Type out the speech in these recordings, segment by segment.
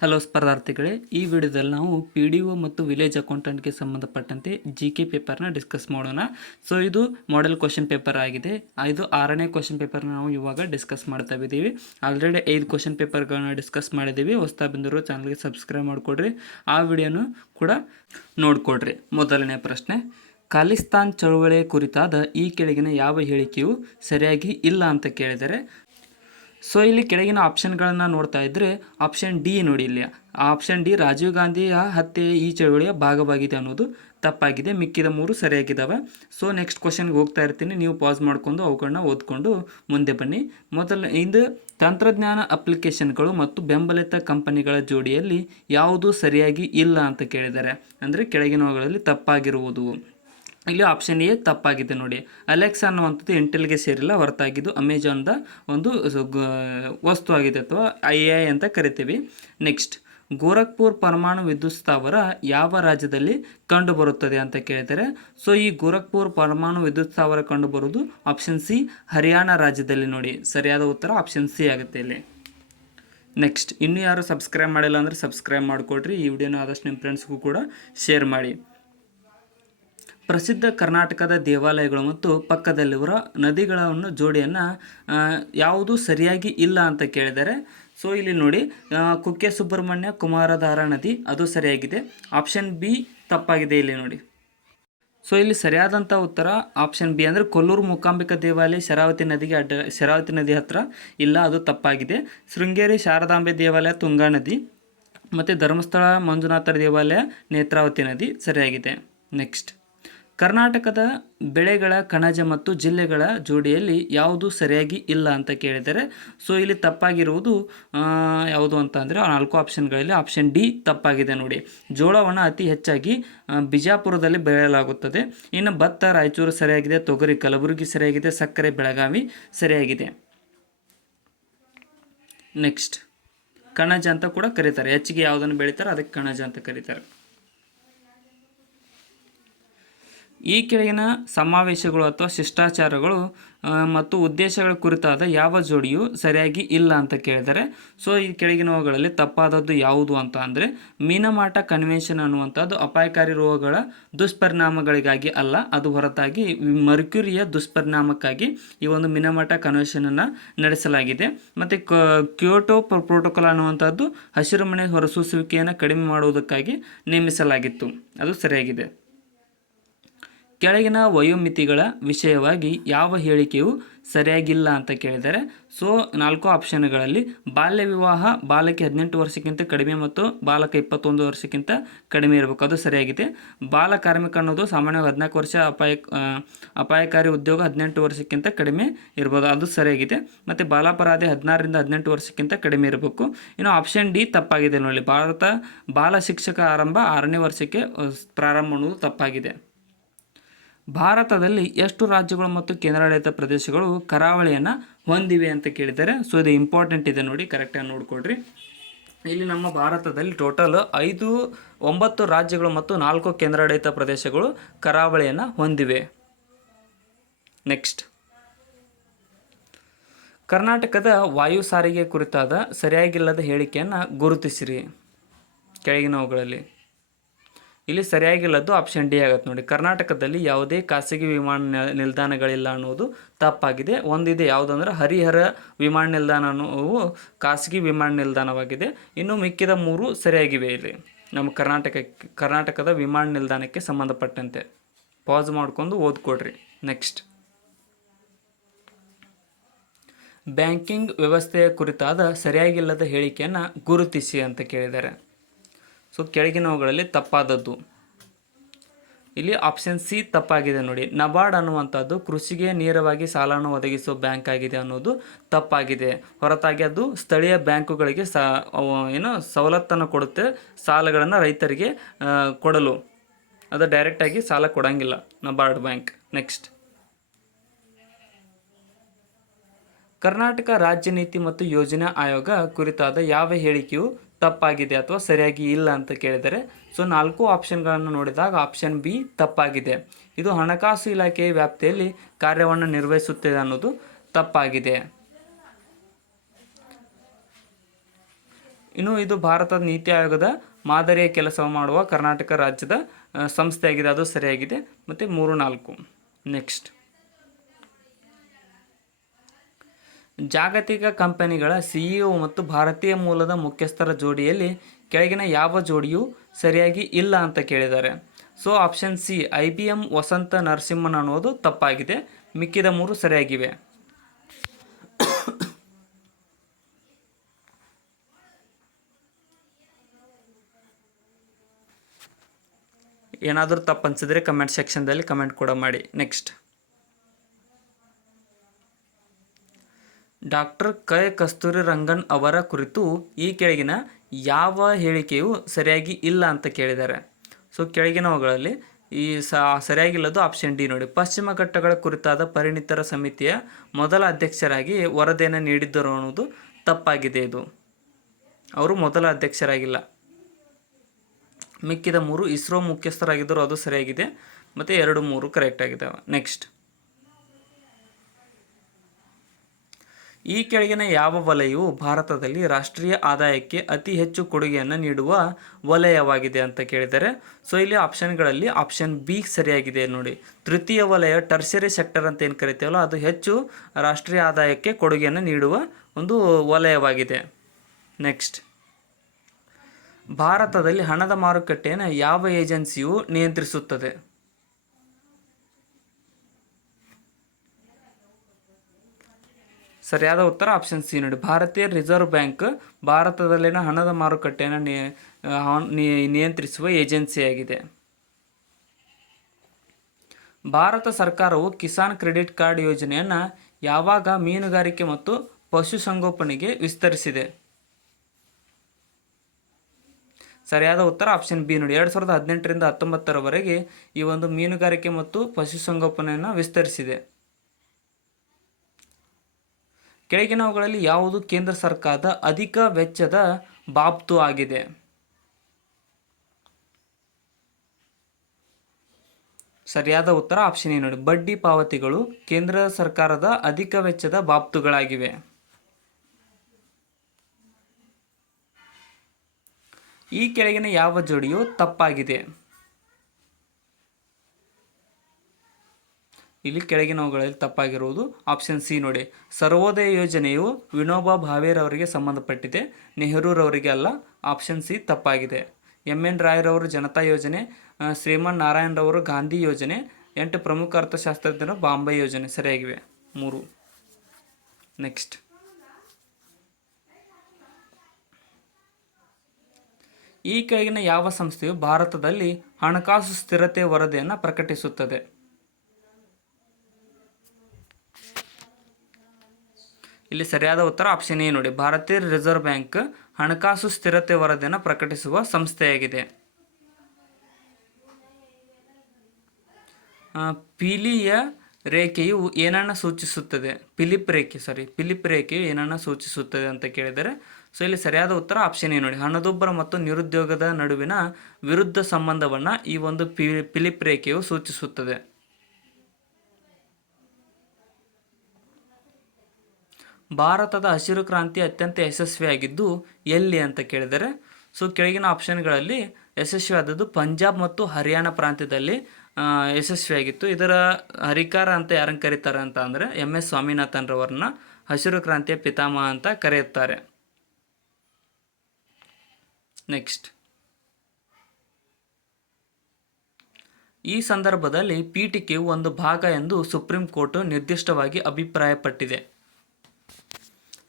Hello ಸ್ಪರ್ಧಾರ್ಥಿಗಳೇ, ಈ ವಿಡಿಯೋದಲ್ಲಿ ನಾವು PDO ಮತ್ತು ವಿಲೇಜ್ ಅಕೌಂಟೆಂಟ್ಗೆ ಸಂಬಂಧಪಟ್ಟಂತೆ GK ಪೇಪರ್ನ ಡಿಸ್ಕಸ್ ಮಾಡೋಣ. ಸೊ ಇದು ಮಾಡೆಲ್ ಕ್ವಶನ್ ಪೇಪರ್ ಆಗಿದೆ. ಇದು 6ನೇ ಕ್ವಶನ್ ಪೇಪರ್ನ ನಾವು ಇವಾಗ ಡಿಸ್ಕಸ್ ಮಾಡ್ತಾ ಇದ್ದೀವಿ. ಆಲ್ರೆಡಿ 5 ಕ್ವಶನ್ ಪೇಪರ್ಗಳನ್ನ ಡಿಸ್ಕಸ್ ಮಾಡಿದ್ದೀವಿ. ಹೊಸ್ತಾ ಬಂದಿರೋ ಚಾನಲ್ಗೆ ಸಬ್ಸ್ಕ್ರೈಬ್ ಮಾಡಿಕೊಡ್ರಿ, ಆ ವಿಡಿಯೋನು ಕೂಡ ನೋಡಿಕೊಡ್ರಿ. ಮೊದಲನೇ ಪ್ರಶ್ನೆ, ಖಾಲಿಸ್ತಾನ್ ಚಳುವಳಿಯ ಕುರಿತಾದ ಈ ಕೆಳಗಿನ ಯಾವ ಹೇಳಿಕೆಯು ಸರಿಯಾಗಿ ಇಲ್ಲ ಅಂತ ಕೇಳಿದರೆ, ಸೊ ಇಲ್ಲಿ ಕೆಳಗಿನ ಆಪ್ಷನ್ಗಳನ್ನು ನೋಡ್ತಾ ಇದ್ದರೆ ಆಪ್ಷನ್ ಡಿ ನೋಡಿ. ಇಲ್ಲಿ ಆಪ್ಷನ್ ಡಿ ರಾಜೀವ್ ಗಾಂಧಿಯ ಹತ್ಯೆ ಈ ಚಳುವಳಿಯ ಭಾಗವಾಗಿದೆ ಅನ್ನೋದು ತಪ್ಪಾಗಿದೆ. ಮಿಕ್ಕಿದ 3 ಸರಿಯಾಗಿದ್ದಾವೆ. ಸೊ ನೆಕ್ಸ್ಟ್ ಕ್ವಶನ್ಗೆ ಹೋಗ್ತಾ ಇರ್ತೀನಿ, ನೀವು ಪಾಸ್ ಮಾಡಿಕೊಂಡು ಅವುಗಳನ್ನ ಓದ್ಕೊಂಡು ಮುಂದೆ ಬನ್ನಿ. ಇಂದು ತಂತ್ರಜ್ಞಾನ ಅಪ್ಲಿಕೇಶನ್ಗಳು ಮತ್ತು ಬೆಂಬಲಿತ ಕಂಪನಿಗಳ ಜೋಡಿಯಲ್ಲಿ ಯಾವುದು ಸರಿಯಾಗಿ ಇಲ್ಲ ಅಂತ ಕೇಳಿದ್ದಾರೆ. ಅಂದರೆ ಕೆಳಗಿನವುಗಳಲ್ಲಿ ತಪ್ಪಾಗಿರುವುದು. ಇಲ್ಲಿ ಆಪ್ಷನ್ ಎ ತಪ್ಪಾಗಿದೆ ನೋಡಿ. ಅಲೆಕ್ಸಾ ಅನ್ನುವಂಥದ್ದು ಇಂಟೆಲ್ಗೆ ಸೇರಿಲ್ಲ, ಹೊರತಾಗಿದ್ದು ಅಮೆಜಾನ್ದ ಒಂದು ವಸ್ತು ಆಗಿದೆ ಅಥವಾ AI ಅಂತ ಕರಿತೀವಿ. ನೆಕ್ಸ್ಟ್, ಗೋರಖ್ಪುರ್ ಪರಮಾಣು ವಿದ್ಯುತ್ ಸ್ಥಾವರ ಯಾವ ರಾಜ್ಯದಲ್ಲಿ ಕಂಡುಬರುತ್ತದೆ ಅಂತ ಕೇಳಿದರೆ, ಸೊ ಈ ಗೋರಖ್ಪುರ್ ಪರಮಾಣು ವಿದ್ಯುತ್ ಸ್ಥಾವರ ಕಂಡುಬರುವುದು ಆಪ್ಷನ್ ಸಿ ಹರಿಯಾಣ ರಾಜ್ಯದಲ್ಲಿ ನೋಡಿ. ಸರಿಯಾದ ಉತ್ತರ ಆಪ್ಷನ್ ಸಿ ಆಗುತ್ತೆ ಇಲ್ಲಿ. ನೆಕ್ಸ್ಟ್, ಇನ್ನೂ ಯಾರು ಸಬ್ಸ್ಕ್ರೈಬ್ ಮಾಡಿಲ್ಲ ಅಂದರೆ ಸಬ್ಸ್ಕ್ರೈಬ್ ಮಾಡಿಕೊಡ್ರಿ. ಈ ವಿಡಿಯೋನ ಆದಷ್ಟು ನಿಮ್ಮ ಫ್ರೆಂಡ್ಸ್ಗೂ ಕೂಡ ಶೇರ್ ಮಾಡಿ. ಪ್ರಸಿದ್ಧ ಕರ್ನಾಟಕದ ದೇವಾಲಯಗಳು ಮತ್ತು ಪಕ್ಕದಲ್ಲಿರುವ ನದಿಗಳನ್ನು ಜೋಡಿಯನ್ನು ಯಾವುದು ಸರಿಯಾಗಿ ಇಲ್ಲ ಅಂತ ಕೇಳಿದರೆ, ಸೊ ಇಲ್ಲಿ ನೋಡಿ, ಕುಕ್ಕೆ ಸುಬ್ರಹ್ಮಣ್ಯ ಕುಮಾರಧಾರ ನದಿ ಅದು ಸರಿಯಾಗಿದೆ. ಆಪ್ಷನ್ ಬಿ ತಪ್ಪಾಗಿದೆ ಇಲ್ಲಿ ನೋಡಿ. ಸೊ ಇಲ್ಲಿ ಸರಿಯಾದಂಥ ಉತ್ತರ ಆಪ್ಷನ್ ಬಿ, ಅಂದರೆ ಕೊಲ್ಲೂರು ಮೂಕಾಂಬಿಕಾ ದೇವಾಲಯ ಶರಾವತಿ ನದಿ ಹತ್ರ ಇಲ್ಲ, ಅದು ತಪ್ಪಾಗಿದೆ. ಶೃಂಗೇರಿ ಶಾರದಾಂಬೆ ದೇವಾಲಯ ತುಂಗಾ ನದಿ ಮತ್ತು ಧರ್ಮಸ್ಥಳ ಮಂಜುನಾಥರ ದೇವಾಲಯ ನೇತ್ರಾವತಿ ನದಿ ಸರಿಯಾಗಿದೆ. ನೆಕ್ಸ್ಟ್, ಕರ್ನಾಟಕದ ಬೆಳೆಗಳ ಕಣಜ ಮತ್ತು ಜಿಲ್ಲೆಗಳ ಜೋಡಿಯಲ್ಲಿ ಯಾವುದು ಸರಿಯಾಗಿ ಇಲ್ಲ ಅಂತ ಕೇಳಿದರೆ, ಸೊ ಇಲ್ಲಿ ತಪ್ಪಾಗಿರುವುದು ಯಾವುದು ಅಂತ ಅಂದರೆ 4 ಆಪ್ಷನ್ಗಳಲ್ಲಿ ಆಪ್ಷನ್ ಡಿ ತಪ್ಪಾಗಿದೆ ನೋಡಿ. ಜೋಳವನ್ನು ಅತಿ ಹೆಚ್ಚಾಗಿ ಬಿಜಾಪುರದಲ್ಲಿ ಬೆಳೆಯಲಾಗುತ್ತದೆ. ಇನ್ನು ಭತ್ತ ರಾಯಚೂರು ಸರಿಯಾಗಿದೆ, ತೊಗರಿ ಕಲಬುರಗಿ ಸರಿಯಾಗಿದೆ, ಸಕ್ಕರೆ ಬೆಳಗಾವಿ ಸರಿಯಾಗಿದೆ. ನೆಕ್ಸ್ಟ್, ಕಣಜ ಅಂತ ಕೂಡ ಕರೀತಾರೆ. ಹೆಚ್ಚಿಗೆ ಯಾವುದನ್ನು ಬೆಳೀತಾರೆ ಅದಕ್ಕೆ ಕಣಜ ಅಂತ ಕರೀತಾರೆ. ಈ ಕೆಳಗಿನ ಸಮಾವೇಶಗಳು ಅಥವಾ ಶಿಷ್ಟಾಚಾರಗಳು ಮತ್ತು ಉದ್ದೇಶಗಳ ಕುರಿತಾದ ಯಾವ ಜೋಡಿಯು ಸರಿಯಾಗಿ ಇಲ್ಲ ಅಂತ ಕೇಳಿದರೆ, ಸೊ ಈ ಕೆಳಗಿನವುಗಳಲ್ಲಿ ತಪ್ಪಾದದ್ದು ಯಾವುದು ಅಂತ ಅಂದರೆ, ಮೀನಮಾಟ ಕನ್ವೆನ್ಷನ್ ಅನ್ನುವಂಥದ್ದು ಅಪಾಯಕಾರಿ ರೋಗಗಳ ದುಷ್ಪರಿಣಾಮಗಳಿಗಾಗಿ ಅಲ್ಲ, ಅದು ಹೊರತಾಗಿ ಮರ್ಕ್ಯುರಿಯ ದುಷ್ಪರಿಣಾಮಕ್ಕಾಗಿ ಈ ಒಂದು ಮೀನಮಾಟ ಕನ್ವೆನ್ಷನನ್ನು ನಡೆಸಲಾಗಿದೆ. ಮತ್ತು ಕ್ಯೋಟೋ ಪ್ರೋಟೋಕಾಲ್ ಅನ್ನುವಂಥದ್ದು ಹಸಿರುಮನೆ ಹೊರಸೂಸುವಿಕೆಯನ್ನು ಕಡಿಮೆ ಮಾಡುವುದಕ್ಕಾಗಿ ನೇಮಿಸಲಾಗಿತ್ತು, ಅದು ಸರಿಯಾಗಿದೆ. ಕೆಳಗಿನ ವಯೋಮಿತಿಗಳ ವಿಷಯವಾಗಿ ಯಾವ ಹೇಳಿಕೆಯು ಸರಿಯಾಗಿಲ್ಲ ಅಂತ ಕೇಳಿದರೆ, ಸೊ 4 ಆಪ್ಷನ್ಗಳಲ್ಲಿ ಬಾಲ್ಯ ವಿವಾಹ ಬಾಲಕಿ 18 ವರ್ಷಕ್ಕಿಂತ ಕಡಿಮೆ ಮತ್ತು ಬಾಲಕ 21 ವರ್ಷಕ್ಕಿಂತ ಕಡಿಮೆ ಇರಬೇಕು, ಅದು ಸರಿಯಾಗಿದೆ. ಬಾಲ ಕಾರ್ಮಿಕ ಅನ್ನೋದು ಸಾಮಾನ್ಯವಾಗಿ 14 ವರ್ಷ, ಅಪಾಯಕಾರಿ ಉದ್ಯೋಗ 18 ವರ್ಷಕ್ಕಿಂತ ಕಡಿಮೆ ಇರ್ಬೋದು, ಅದು ಸರಿಯಾಗಿದೆ. ಮತ್ತು ಬಾಲಾಪರಾಧಿ 16ರಿಂದ 18 ವರ್ಷಕ್ಕಿಂತ ಕಡಿಮೆ ಇರಬೇಕು. ಇನ್ನು ಆಪ್ಷನ್ ಡಿ ತಪ್ಪಾಗಿದೆ ನೋಡಿ. ಬಾಲ ಶಿಕ್ಷಕ ಆರಂಭ 6ನೇ ವರ್ಷಕ್ಕೆ ಪ್ರಾರಂಭ ಅನ್ನೋದು ತಪ್ಪಾಗಿದೆ. ಭಾರತದಲ್ಲಿ ಎಷ್ಟು ರಾಜ್ಯಗಳು ಮತ್ತು ಕೇಂದ್ರಾಡಳಿತ ಪ್ರದೇಶಗಳು ಕರಾವಳಿಯನ್ನು ಹೊಂದಿವೆ ಅಂತ ಕೇಳಿದ್ದಾರೆ. ಸೊ ಇದು ಇಂಪಾರ್ಟೆಂಟ್ ಇದೆ ನೋಡಿ, ಕರೆಕ್ಟಾಗಿ ನೋಡಿಕೊಡ್ರಿ. ಇಲ್ಲಿ ನಮ್ಮ ಭಾರತದಲ್ಲಿ ಟೋಟಲ್ 9 ರಾಜ್ಯಗಳು ಮತ್ತು 4 ಕೇಂದ್ರಾಡಳಿತ ಪ್ರದೇಶಗಳು ಕರಾವಳಿಯನ್ನು ಹೊಂದಿವೆ. ನೆಕ್ಸ್ಟ್, ಕರ್ನಾಟಕದ ವಾಯು ಸಾರಿಗೆ ಕುರಿತಾದ ಸರಿಯಾಗಿಲ್ಲದ ಹೇಳಿಕೆಯನ್ನು ಗುರುತಿಸಿರಿ. ಕೆಳಗಿನವುಗಳಲ್ಲಿ ಇಲ್ಲಿ ಸರಿಯಾಗಿಲ್ಲದ್ದು ಆಪ್ಷನ್ ಡಿ ಆಗುತ್ತೆ ನೋಡಿ. ಕರ್ನಾಟಕದಲ್ಲಿ ಯಾವುದೇ ಖಾಸಗಿ ವಿಮಾನ ನಿಲ್ದಾಣಗಳಿಲ್ಲ ಅನ್ನೋದು ತಪ್ಪಾಗಿದೆ. ಒಂದಿದೆ, ಯಾವುದಂದ್ರೆ ಹರಿಹರ ವಿಮಾನ ನಿಲ್ದಾಣ ಅನ್ನೋವು ಖಾಸಗಿ ವಿಮಾನ ನಿಲ್ದಾಣವಾಗಿದೆ. ಇನ್ನು ಮಿಕ್ಕಿದ 3 ಸರಿಯಾಗಿವೆ ಇಲ್ಲಿ ನಮ್ಮ ಕರ್ನಾಟಕದ ವಿಮಾನ ನಿಲ್ದಾಣಕ್ಕೆ ಸಂಬಂಧಪಟ್ಟಂತೆ. ಪಾಸ್ ಮಾಡ್ಕೊಂಡು ಓದ್ಕೊಡ್ರಿ. ನೆಕ್ಸ್ಟ್, ಬ್ಯಾಂಕಿಂಗ್ ವ್ಯವಸ್ಥೆಯ ಕುರಿತಾದ ಸರಿಯಾಗಿಲ್ಲದ ಹೇಳಿಕೆಯನ್ನು ಗುರುತಿಸಿ ಅಂತ ಕೇಳಿದ್ದಾರೆ. ಸೊ ಕೆಳಗಿನವುಗಳಲ್ಲಿ ತಪ್ಪಾದದ್ದು ಇಲ್ಲಿ ಆಪ್ಷನ್ ಸಿ ತಪ್ಪಾಗಿದೆ ನೋಡಿ. ನಬಾರ್ಡ್ ಅನ್ನುವಂಥದ್ದು ಕೃಷಿಗೆ ನೇರವಾಗಿ ಸಾಲವನ್ನು ಒದಗಿಸುವ ಬ್ಯಾಂಕ್ ಆಗಿದೆ ಅನ್ನೋದು ತಪ್ಪಾಗಿದೆ. ಹೊರತಾಗಿ ಅದು ಸ್ಥಳೀಯ ಬ್ಯಾಂಕುಗಳಿಗೆ ಸವಲತ್ತನ್ನು ಕೊಡುತ್ತೆ, ಸಾಲಗಳನ್ನು ರೈತರಿಗೆ ಕೊಡಲು. ಅದು ಡೈರೆಕ್ಟಾಗಿ ಸಾಲ ಕೊಡೋಂಗಿಲ್ಲ ನಬಾರ್ಡ್ ಬ್ಯಾಂಕ್. ನೆಕ್ಸ್ಟ್, ಕರ್ನಾಟಕ ರಾಜ್ಯ ನೀತಿ ಮತ್ತು ಯೋಜನಾ ಆಯೋಗ ಕುರಿತಾದ ಯಾವ ಹೇಳಿಕೆಯು ತಪ್ಪಾಗಿದೆ ಅಥವಾ ಸರಿಯಾಗಿ ಇಲ್ಲ ಅಂತ ಕೇಳಿದರೆ, ಸೊ 4 ಆಪ್ಷನ್ಗಳನ್ನು ನೋಡಿದಾಗ ಆಪ್ಷನ್ ಬಿ ತಪ್ಪಾಗಿದೆ. ಇದು ಹಣಕಾಸು ಇಲಾಖೆಯ ವ್ಯಾಪ್ತಿಯಲ್ಲಿ ಕಾರ್ಯವನ್ನು ನಿರ್ವಹಿಸುತ್ತದೆ ಅನ್ನೋದು ತಪ್ಪಾಗಿದೆ. ಇನ್ನು ಇದು ಭಾರತದ ನೀತಿ ಆಯೋಗದ ಮಾದರಿಯ ಕೆಲಸ ಮಾಡುವ ಕರ್ನಾಟಕ ರಾಜ್ಯದ ಸಂಸ್ಥೆಯಾಗಿದೆ, ಅದು ಸರಿಯಾಗಿದೆ. ಮತ್ತು 3, 4. ನೆಕ್ಸ್ಟ್, ಜಾಗತಿಕ ಕಂಪನಿಗಳ CEO ಮತ್ತು ಭಾರತೀಯ ಮೂಲದ ಮುಖ್ಯಸ್ಥರ ಜೋಡಿಯಲ್ಲಿ ಕೆಳಗಿನ ಯಾವ ಜೋಡಿಯು ಸರಿಯಾಗಿ ಇಲ್ಲ ಅಂತ ಕೇಳಿದ್ದಾರೆ. ಸೊ ಆಪ್ಷನ್ ಸಿ IBM ವಸಂತ ನರಸಿಂಹನ್ ಅನ್ನೋದು ತಪ್ಪಾಗಿದೆ. ಮಿಕ್ಕಿದ 3 ಸರಿಯಾಗಿವೆ. ಏನಾದರೂ ತಪ್ಪು ಅನಿಸಿದ್ರೆ ಕಮೆಂಟ್ ಸೆಕ್ಷನ್ದಲ್ಲಿ ಕಮೆಂಟ್ ಕೂಡ ಮಾಡಿ. ನೆಕ್ಸ್ಟ್, ಡಾಕ್ಟರ್ ಕಸ್ತೂರಿ ರಂಗನ್ ಅವರ ಕುರಿತು ಈ ಕೆಳಗಿನ ಯಾವ ಹೇಳಿಕೆಯು ಸರಿಯಾಗಿ ಇಲ್ಲ ಅಂತ ಕೇಳಿದ್ದಾರೆ. ಸೊ ಕೆಳಗಿನವುಗಳಲ್ಲಿ ಈ ಸರಿಯಾಗಿಲ್ಲದು ಆಪ್ಷನ್ ಡಿ ನೋಡಿ. ಪಶ್ಚಿಮ ಘಟ್ಟಗಳ ಕುರಿತಾದ ಪರಿಣಿತರ ಸಮಿತಿಯ ಮೊದಲ ಅಧ್ಯಕ್ಷರಾಗಿ ವರದಿಯನ್ನು ನೀಡಿದ್ದರು ಅನ್ನೋದು ತಪ್ಪಾಗಿದೆ. ಇದು ಅವರು ಮೊದಲ ಅಧ್ಯಕ್ಷರಾಗಿಲ್ಲ. ಮಿಕ್ಕಿದ 3 ಇಸ್ರೋ ಮುಖ್ಯಸ್ಥರಾಗಿದ್ದರು, ಅದು ಸರಿಯಾಗಿದೆ. ಮತ್ತು 2, 3 ಕರೆಕ್ಟ್ ಆಗಿದ್ದಾವೆ. ನೆಕ್ಸ್ಟ್, ಈ ಕೆಳಗಿನ ಯಾವ ವಲಯವು ಭಾರತದಲ್ಲಿ ರಾಷ್ಟ್ರೀಯ ಆದಾಯಕ್ಕೆ ಅತಿ ಹೆಚ್ಚು ಕೊಡುಗೆಯನ್ನು ನೀಡುವ ವಲಯವಾಗಿದೆ ಅಂತ ಕೇಳಿದ್ದಾರೆ. ಸೊ ಇಲ್ಲಿ ಆಪ್ಷನ್ಗಳಲ್ಲಿ ಆಪ್ಷನ್ ಬಿ ಸರಿಯಾಗಿದೆ ನೋಡಿ. ತೃತೀಯ ವಲಯ, ಟರ್ಷರಿ ಸೆಕ್ಟರ್ ಅಂತ ಏನು ಕರಿತೀವಲ್ಲ, ಅದು ಹೆಚ್ಚು ರಾಷ್ಟ್ರೀಯ ಆದಾಯಕ್ಕೆ ಕೊಡುಗೆಯನ್ನು ನೀಡುವ ಒಂದು ವಲಯವಾಗಿದೆ. ನೆಕ್ಸ್ಟ್, ಭಾರತದಲ್ಲಿ ಹಣದ ಮಾರುಕಟ್ಟೆಯನ್ನು ಯಾವ ಏಜೆನ್ಸಿಯು ನಿಯಂತ್ರಿಸುತ್ತದೆ? ಸರಿಯಾದ ಉತ್ತರ ಆಪ್ಷನ್ ಸಿ ನೋಡಿ. ಭಾರತೀಯ ರಿಸರ್ವ್ ಬ್ಯಾಂಕ್ ಭಾರತದಲ್ಲಿನ ಹಣದ ಮಾರುಕಟ್ಟೆಯನ್ನು ನಿಯಂತ್ರಿಸುವ ಏಜೆನ್ಸಿಯಾಗಿದೆ. ಭಾರತ ಸರ್ಕಾರವು ಕಿಸಾನ್ ಕ್ರೆಡಿಟ್ ಕಾರ್ಡ್ ಯೋಜನೆಯನ್ನು ಯಾವಾಗ ಮೀನುಗಾರಿಕೆ ಮತ್ತು ಪಶುಸಂಗೋಪನೆಗೆ ವಿಸ್ತರಿಸಿದೆ? ಸರಿಯಾದ ಉತ್ತರ ಆಪ್ಷನ್ ಬಿ ನೋಡಿ. 2018ರಿಂದ 19ರವರೆಗೆ ಈ ಒಂದು ಮೀನುಗಾರಿಕೆ ಮತ್ತು ಪಶುಸಂಗೋಪನೆಯನ್ನು ವಿಸ್ತರಿಸಿದೆ. ಕೆಳಗಿನವುಗಳಲ್ಲಿ ಯಾವುದು ಕೇಂದ್ರ ಸರ್ಕಾರದ ಅಧಿಕ ವೆಚ್ಚದ ಬಾಬ್ತು ಆಗಿದೆ? ಸರಿಯಾದ ಉತ್ತರ ಆಪ್ಷನ್ ಎ ನೋಡಿ. ಬಡ್ಡಿ ಪಾವತಿಗಳು ಕೇಂದ್ರ ಸರ್ಕಾರದ ಅಧಿಕ ವೆಚ್ಚದ ಬಾಬ್ತುಗಳಾಗಿವೆ. ಈ ಕೆಳಗಿನ ಯಾವ ಜೋಡಿಯು ತಪ್ಪಾಗಿದೆ? ಇಲ್ಲಿ ಕೆಳಗಿನವುಗಳಲ್ಲಿ ತಪ್ಪಾಗಿರುವುದು ಆಪ್ಷನ್ ಸಿ ನೋಡಿ. ಸರ್ವೋದಯ ಯೋಜನೆಯು ವಿನೋಬಾ ಭಾವೆರವರಿಗೆ ಸಂಬಂಧಪಟ್ಟಿದೆ, ನೆಹರೂರವರಿಗೆ ಅಲ್ಲ. ಆಪ್ಷನ್ ಸಿ ತಪ್ಪಾಗಿದೆ. MN ರಾಯರವರು ಜನತಾ ಯೋಜನೆ, ಶ್ರೀಮನ್ ನಾರಾಯಣರವರು ಗಾಂಧಿ ಯೋಜನೆ, 8 ಪ್ರಮುಖ ಅರ್ಥಶಾಸ್ತ್ರಜ್ಞರು ಬಾಂಬೆ ಯೋಜನೆ ಸರಿಯಾಗಿವೆ. 3. ನೆಕ್ಸ್ಟ್, ಈ ಕೆಳಗಿನ ಯಾವ ಸಂಸ್ಥೆಯು ಭಾರತದಲ್ಲಿ ಹಣಕಾಸು ಸ್ಥಿರತೆ ವರದಿಯನ್ನು ಪ್ರಕಟಿಸುತ್ತದೆ? ಇಲ್ಲಿ ಸರಿಯಾದ ಉತ್ತರ ಆಪ್ಷನ್ ಎ ನೋಡಿ. ಭಾರತೀಯ ರಿಸರ್ವ್ ಬ್ಯಾಂಕ್ ಹಣಕಾಸು ಸ್ಥಿರತೆ ವರದಿಯನ್ನು ಪ್ರಕಟಿಸುವ ಸಂಸ್ಥೆಯಾಗಿದೆ. ಪೀಲಿಯ ರೇಖೆಯು ಏನನ್ನು ಸೂಚಿಸುತ್ತದೆ? ಫಿಲಿಪ್ ರೇಖೆಯು ಏನನ್ನು ಸೂಚಿಸುತ್ತದೆ ಅಂತ ಕೇಳಿದರೆ, ಸೊ ಇಲ್ಲಿ ಸರಿಯಾದ ಉತ್ತರ ಆಪ್ಷನ್ ಎ ನೋಡಿ. ಹಣದುಬ್ಬರ ಮತ್ತು ನಿರುದ್ಯೋಗದ ನಡುವಿನ ವಿರುದ್ಧ ಸಂಬಂಧವನ್ನು ಈ ಒಂದು ಫಿಲಿಪ್ ರೇಖೆಯು ಸೂಚಿಸುತ್ತದೆ. ಭಾರತದ ಹಸಿರು ಕ್ರಾಂತಿ ಅತ್ಯಂತ ಯಶಸ್ವಿಯಾಗಿದ್ದು ಎಲ್ಲಿ ಅಂತ ಕೇಳಿದರೆ, ಸೊ ಕೆಳಗಿನ ಆಪ್ಷನ್ಗಳಲ್ಲಿ ಯಶಸ್ವಿಯಾದದ್ದು ಪಂಜಾಬ್ ಮತ್ತು ಹರಿಯಾಣ ಪ್ರಾಂತ್ಯದಲ್ಲಿ ಯಶಸ್ವಿಯಾಗಿತ್ತು. ಇದರ ಹರಿಕಾರ ಅಂತ ಯಾರನ್ನು ಕರೀತಾರೆ ಅಂತ ಅಂದರೆ MS ಸ್ವಾಮಿನಾಥನ್ ರವರನ್ನ ಹಸಿರು ಕ್ರಾಂತಿಯ ಪಿತಾಮಹ ಅಂತ ಕರೆಯುತ್ತಾರೆ. ನೆಕ್ಸ್ಟ್, ಈ ಸಂದರ್ಭದಲ್ಲಿ ಪೀಠಿಕೆಯು ಒಂದು ಭಾಗ ಎಂದು ಸುಪ್ರೀಂ ಕೋರ್ಟ್ ನಿರ್ದಿಷ್ಟವಾಗಿ ಅಭಿಪ್ರಾಯಪಟ್ಟಿದೆ.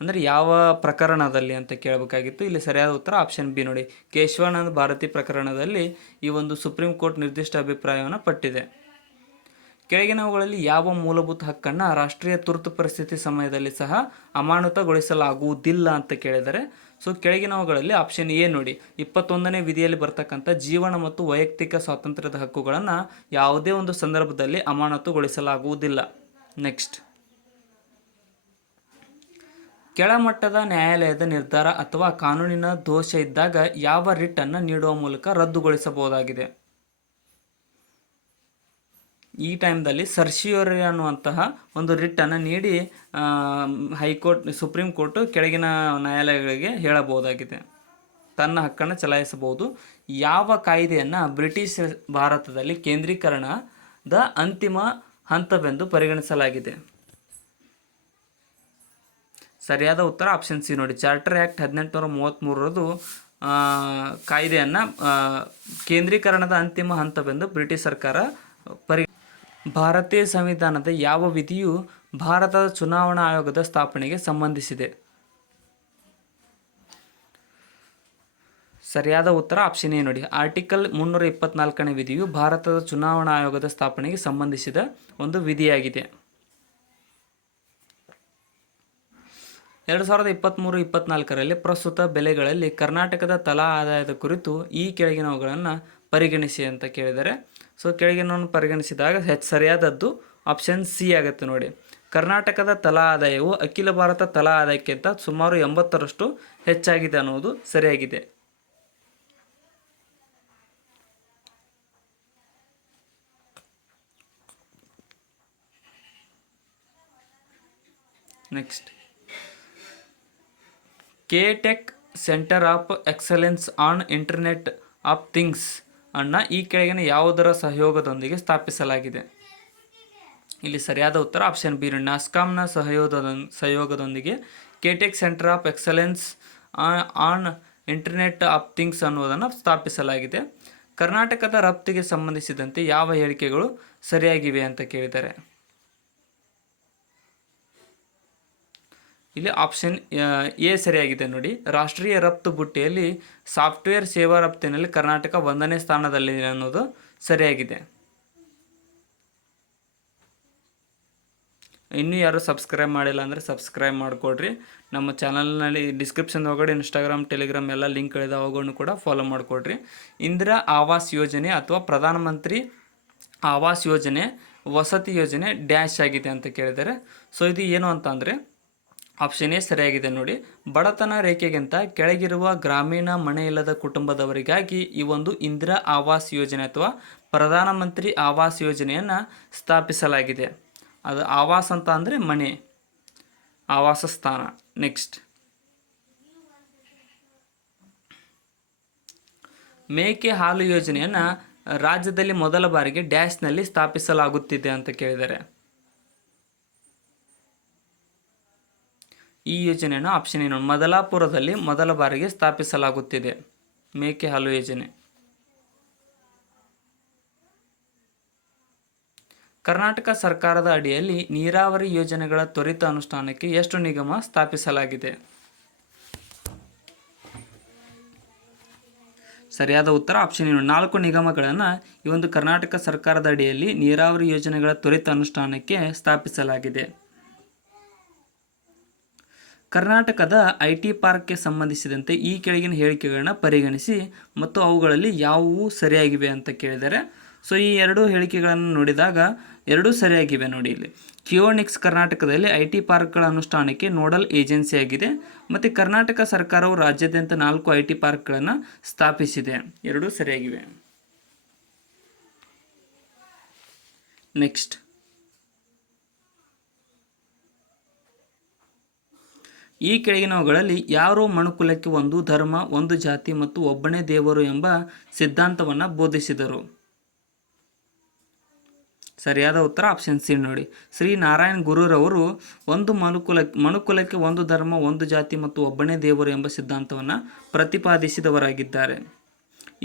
ಅಂದರೆ ಯಾವ ಪ್ರಕರಣದಲ್ಲಿ ಅಂತ ಕೇಳಬೇಕಾಗಿತ್ತು. ಇಲ್ಲಿ ಸರಿಯಾದ ಉತ್ತರ ಆಪ್ಷನ್ ಬಿ ನೋಡಿ. ಕೇಶವಾನಂದ ಭಾರತಿ ಪ್ರಕರಣದಲ್ಲಿ ಈ ಒಂದು ಸುಪ್ರೀಂ ಕೋರ್ಟ್ ನಿರ್ದಿಷ್ಟ ಅಭಿಪ್ರಾಯವನ್ನು ಪಟ್ಟಿದೆ. ಕೆಳಗಿನವುಗಳಲ್ಲಿ ಯಾವ ಮೂಲಭೂತ ಹಕ್ಕನ್ನು ರಾಷ್ಟ್ರೀಯ ತುರ್ತು ಪರಿಸ್ಥಿತಿ ಸಮಯದಲ್ಲಿ ಸಹ ಅಮಾನತುಗೊಳಿಸಲಾಗುವುದಿಲ್ಲ ಅಂತ ಕೇಳಿದರೆ, ಸೊ ಕೆಳಗಿನವುಗಳಲ್ಲಿ ಆಪ್ಷನ್ ಎ ನೋಡಿ. 21ನೇ ವಿಧಿಯಲ್ಲಿ ಬರ್ತಕ್ಕಂಥ ಜೀವನ ಮತ್ತು ವೈಯಕ್ತಿಕ ಸ್ವಾತಂತ್ರ್ಯದ ಹಕ್ಕುಗಳನ್ನು ಯಾವುದೇ ಒಂದು ಸಂದರ್ಭದಲ್ಲಿ ಅಮಾನತುಗೊಳಿಸಲಾಗುವುದಿಲ್ಲ. ನೆಕ್ಸ್ಟ್, ಕೆಳಮಟ್ಟದ ನ್ಯಾಯಾಲಯದ ನಿರ್ಧಾರ ಅಥವಾ ಕಾನೂನಿನ ದೋಷ ಇದ್ದಾಗ ಯಾವ ರಿಟ್ ಅನ್ನು ನೀಡುವ ಮೂಲಕ ರದ್ದುಗೊಳಿಸಬಹುದಾಗಿದೆ? ಈ ಟೈಮ್ದಲ್ಲಿ ಸರ್ಶಿಯೋರಿ ಅನ್ನುವಂತಹ ಒಂದು ರಿಟ್ ಅನ್ನು ನೀಡಿ ಹೈಕೋರ್ಟ್, ಸುಪ್ರೀಂ ಕೋರ್ಟ್ ಕೆಳಗಿನ ನ್ಯಾಯಾಲಯಗಳಿಗೆ ಹೇಳಬಹುದಾಗಿದೆ. ತನ್ನ ಹಕ್ಕನ್ನು ಚಲಾಯಿಸಬಹುದು. ಯಾವ ಕಾಯ್ದೆಯನ್ನು ಬ್ರಿಟಿಷ್ ಭಾರತದಲ್ಲಿ ಕೇಂದ್ರೀಕರಣದ ಅಂತಿಮ ಹಂತವೆಂದು ಪರಿಗಣಿಸಲಾಗಿದೆ? ಸರಿಯಾದ ಉತ್ತರ ಆಪ್ಷನ್ ಸಿ ನೋಡಿ, ಚಾರ್ಟರ್ ಆ್ಯಕ್ಟ್ 1833ರದು ಕಾಯ್ದೆಯನ್ನು ಕೇಂದ್ರೀಕರಣದ ಅಂತಿಮ ಹಂತವೆಂದು ಬ್ರಿಟಿಷ್ ಸರ್ಕಾರ ಭಾರತೀಯ ಸಂವಿಧಾನದ ಯಾವ ವಿಧಿಯು ಭಾರತದ ಚುನಾವಣಾ ಆಯೋಗದ ಸ್ಥಾಪನೆಗೆ ಸಂಬಂಧಿಸಿದೆ? ಸರಿಯಾದ ಉತ್ತರ ಆಪ್ಷನ್ ಎ ನೋಡಿ, ಆರ್ಟಿಕಲ್ 324ನೇ ವಿಧಿಯು ಭಾರತದ ಚುನಾವಣಾ ಆಯೋಗದ ಸ್ಥಾಪನೆಗೆ ಸಂಬಂಧಿಸಿದ ಒಂದು ವಿಧಿಯಾಗಿದೆ. 2023-24ರಲ್ಲಿ ಪ್ರಸ್ತುತ ಬೆಲೆಗಳಲ್ಲಿ ಕರ್ನಾಟಕದ ತಲಾ ಆದಾಯದ ಕುರಿತು ಈ ಕೆಳಗಿನವುಗಳನ್ನು ಪರಿಗಣಿಸಿ ಅಂತ ಕೇಳಿದರೆ, ಸೊ ಕೆಳಗಿನವನ್ನು ಪರಿಗಣಿಸಿದಾಗ ಸರಿಯಾದದ್ದು ಆಪ್ಷನ್ ಸಿ ಆಗುತ್ತೆ ನೋಡಿ. ಕರ್ನಾಟಕದ ತಲಾ ಆದಾಯವು ಅಖಿಲ ಭಾರತ ತಲಾ ಆದಾಯಕ್ಕಿಂತ ಸುಮಾರು 80ರಷ್ಟು ಹೆಚ್ಚಾಗಿದೆ ಅನ್ನೋದು ಸರಿಯಾಗಿದೆ. Next, K-tech centre of excellence on internet of things ಅನ್ನು ಈ ಕೆಳಗಿನ ಯಾವುದರ ಸಹಯೋಗದೊಂದಿಗೆ ಸ್ಥಾಪಿಸಲಾಗಿದೆ? ಇಲ್ಲಿ ಸರಿಯಾದ ಉತ್ತರ ಆಪ್ಷನ್ ಬಿ, ನಾಸ್ಕಾಮ್ನ ಸಹಯೋಗದೊಂದಿಗೆ K-tech centre of excellence on internet of things ಅನ್ನೋದನ್ನು ಸ್ಥಾಪಿಸಲಾಗಿದೆ. ಕರ್ನಾಟಕದ ರಫ್ತಿಗೆ ಸಂಬಂಧಿಸಿದಂತೆ ಯಾವ ಹೇಳಿಕೆಗಳು ಸರಿಯಾಗಿವೆ ಅಂತ ಕೇಳಿದ್ದಾರೆ? ಇಲ್ಲಿ ಆಪ್ಷನ್ ಎ ಸರಿಯಾಗಿದೆ ನೋಡಿ. ರಾಷ್ಟ್ರೀಯ ರಫ್ತು ಬುಟ್ಟಿಯಲ್ಲಿ ಸಾಫ್ಟ್ವೇರ್ ಸೇವಾ ರಫ್ತಿನಲ್ಲಿ ಕರ್ನಾಟಕ 1ನೇ ಸ್ಥಾನದಲ್ಲಿದೆ ಅನ್ನೋದು ಸರಿಯಾಗಿದೆ. ಇನ್ನೂ ಯಾರು ಸಬ್ಸ್ಕ್ರೈಬ್ ಮಾಡಿಲ್ಲ ಅಂದರೆ ಸಬ್ಸ್ಕ್ರೈಬ್ ಮಾಡಿಕೊಡ್ರಿ. ನಮ್ಮ ಚಾನಲ್ನಲ್ಲಿ ಡಿಸ್ಕ್ರಿಪ್ಷನ್ ಒಳಗಡೆ ಇನ್ಸ್ಟಾಗ್ರಾಮ್, ಟೆಲಿಗ್ರಾಮ್ ಎಲ್ಲ ಲಿಂಕ್ಗಳಿದೆ, ಅವುಗಳನ್ನು ಕೂಡ ಫಾಲೋ ಮಾಡಿಕೊಡ್ರಿ. ಇಂದಿರಾ ಆವಾಸ್ ಯೋಜನೆ ಅಥವಾ ಪ್ರಧಾನಮಂತ್ರಿ ಆವಾಸ್ ಯೋಜನೆ ವಸತಿ ಯೋಜನೆ ಡ್ಯಾಶ್ ಆಗಿದೆ ಅಂತ ಕೇಳಿದ್ದಾರೆ. ಸೊ ಇದು ಏನು ಅಂತ ಅಂದರೆ ಆಪ್ಷನ್ ಎ ಸರಿಯಾಗಿದೆ ನೋಡಿ. ಬಡತನ ರೇಖೆಗಿಂತ ಕೆಳಗಿರುವ ಗ್ರಾಮೀಣ ಮನೆ ಇಲ್ಲದ ಕುಟುಂಬದವರಿಗಾಗಿ ಈ ಒಂದು ಇಂದಿರಾ ಆವಾಸ್ ಯೋಜನೆ ಅಥವಾ ಪ್ರಧಾನಮಂತ್ರಿ ಆವಾಸ್ ಯೋಜನೆಯನ್ನು ಸ್ಥಾಪಿಸಲಾಗಿದೆ. ಅದು ಆವಾಸ್ ಅಂತ ಅಂದರೆ ಮನೆ, ಆವಾಸ ಸ್ಥಾನ. ನೆಕ್ಸ್ಟ್, ಮೇಕೆ ಹಾಲು ಯೋಜನೆಯನ್ನು ರಾಜ್ಯದಲ್ಲಿ ಮೊದಲ ಬಾರಿಗೆ ಡ್ಯಾಶ್ನಲ್ಲಿ ಸ್ಥಾಪಿಸಲಾಗುತ್ತಿದೆ ಅಂತ ಕೇಳಿದ್ದಾರೆ. ಈ ಯೋಜನೆಯನ್ನು ಆಪ್ಷನ್ ಏನು, ಮದಲಾಪುರದಲ್ಲಿ ಮೊದಲ ಬಾರಿಗೆ ಸ್ಥಾಪಿಸಲಾಗುತ್ತಿದೆ ಮೇಕೆ ಹಾಲು ಯೋಜನೆ. ಕರ್ನಾಟಕ ಸರ್ಕಾರದ ಅಡಿಯಲ್ಲಿ ನೀರಾವರಿ ಯೋಜನೆಗಳ ತ್ವರಿತ ಅನುಷ್ಠಾನಕ್ಕೆ ಎಷ್ಟು ನಿಗಮ ಸ್ಥಾಪಿಸಲಾಗಿದೆ? ಸರಿಯಾದ ಉತ್ತರ ಆಪ್ಷನ್ ಏನು, 4 ನಿಗಮಗಳನ್ನು ಈ ಒಂದು ಕರ್ನಾಟಕ ಸರ್ಕಾರದ ಅಡಿಯಲ್ಲಿ ನೀರಾವರಿ ಯೋಜನೆಗಳ ತ್ವರಿತ ಅನುಷ್ಠಾನಕ್ಕೆ ಸ್ಥಾಪಿಸಲಾಗಿದೆ. ಕರ್ನಾಟಕದ IT ಪಾರ್ಕ್ಗೆ ಸಂಬಂಧಿಸಿದಂತೆ ಈ ಕೆಳಗಿನ ಹೇಳಿಕೆಗಳನ್ನ ಪರಿಗಣಿಸಿ ಮತ್ತು ಅವುಗಳಲ್ಲಿ ಯಾವುವು ಸರಿಯಾಗಿವೆ ಅಂತ ಕೇಳಿದರೆ, ಸೊ ಈ ಎರಡು ಹೇಳಿಕೆಗಳನ್ನು ನೋಡಿದಾಗ ಎರಡೂ ಸರಿಯಾಗಿವೆ ನೋಡಿ. ಇಲ್ಲಿ ಕಿಯೋನಿಕ್ಸ್ ಕರ್ನಾಟಕದಲ್ಲಿ IT ಪಾರ್ಕ್ಗಳ ಅನುಷ್ಠಾನಕ್ಕೆ ನೋಡಲ್ ಏಜೆನ್ಸಿಯಾಗಿದೆ ಮತ್ತು ಕರ್ನಾಟಕ ಸರ್ಕಾರವು ರಾಜ್ಯಾದ್ಯಂತ 4 IT ಪಾರ್ಕ್ಗಳನ್ನು ಸ್ಥಾಪಿಸಿದೆ. ಎರಡೂ ಸರಿಯಾಗಿವೆ. ನೆಕ್ಸ್ಟ್, ಈ ಕೆಳಗಿನವುಗಳಲ್ಲಿ ಯಾರು ಮನುಕುಲಕ್ಕೆ ಒಂದು ಧರ್ಮ, ಒಂದು ಜಾತಿ ಮತ್ತು ಒಬ್ಬನೇ ದೇವರು ಎಂಬ ಸಿದ್ಧಾಂತವನ್ನು ಬೋಧಿಸಿದರು? ಸರಿಯಾದ ಉತ್ತರ ಆಪ್ಷನ್ ಸಿ ನೋಡಿ. ಶ್ರೀ ನಾರಾಯಣ್ ಗುರುರವರು ಒಂದು ಮನುಕುಲಕ್ಕೆ ಒಂದು ಧರ್ಮ, ಒಂದು ಜಾತಿ ಮತ್ತು ಒಬ್ಬನೇ ದೇವರು ಎಂಬ ಸಿದ್ಧಾಂತವನ್ನು ಪ್ರತಿಪಾದಿಸಿದವರಾಗಿದ್ದಾರೆ.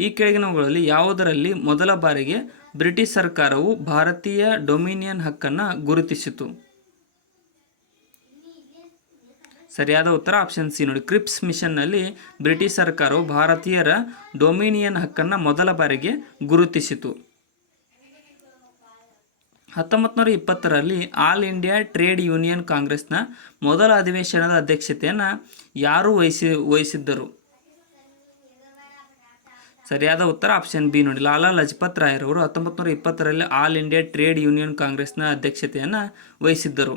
ಈ ಕೆಳಗಿನವುಗಳಲ್ಲಿ ಯಾವುದರಲ್ಲಿ ಮೊದಲ ಬಾರಿಗೆ ಬ್ರಿಟಿಷ್ ಸರ್ಕಾರವು ಭಾರತೀಯ ಡೊಮಿನಿಯನ್ ಹಕ್ಕನ್ನು ಗುರುತಿಸಿತು? ಸರಿಯಾದ ಉತ್ತರ ಆಪ್ಷನ್ ಸಿ ನೋಡಿ. ಕ್ರಿಪ್ಸ್ ಮಿಷನ್ನಲ್ಲಿ ಬ್ರಿಟಿಷ್ ಸರ್ಕಾರವು ಭಾರತೀಯರ ಡೊಮಿನಿಯನ್ ಹಕ್ಕನ್ನು ಮೊದಲ ಬಾರಿಗೆ ಗುರುತಿಸಿತು. 1920ರಲ್ಲಿ ಆಲ್ ಇಂಡಿಯಾ ಟ್ರೇಡ್ ಯೂನಿಯನ್ ಕಾಂಗ್ರೆಸ್ನ ಮೊದಲ ಅಧಿವೇಶನದ ಅಧ್ಯಕ್ಷತೆಯನ್ನು ಯಾರು ವಹಿಸಿದ್ದರು? ಸರಿಯಾದ ಉತ್ತರ ಆಪ್ಷನ್ ಬಿ ನೋಡಿ. ಲಾಲಾ ಲಜಪತ್ ರಾಯರವರು 1920ರಲ್ಲಿ ಆಲ್ ಇಂಡಿಯಾ ಟ್ರೇಡ್ ಯೂನಿಯನ್ ಕಾಂಗ್ರೆಸ್ನ ಅಧ್ಯಕ್ಷತೆಯನ್ನು ವಹಿಸಿದ್ದರು.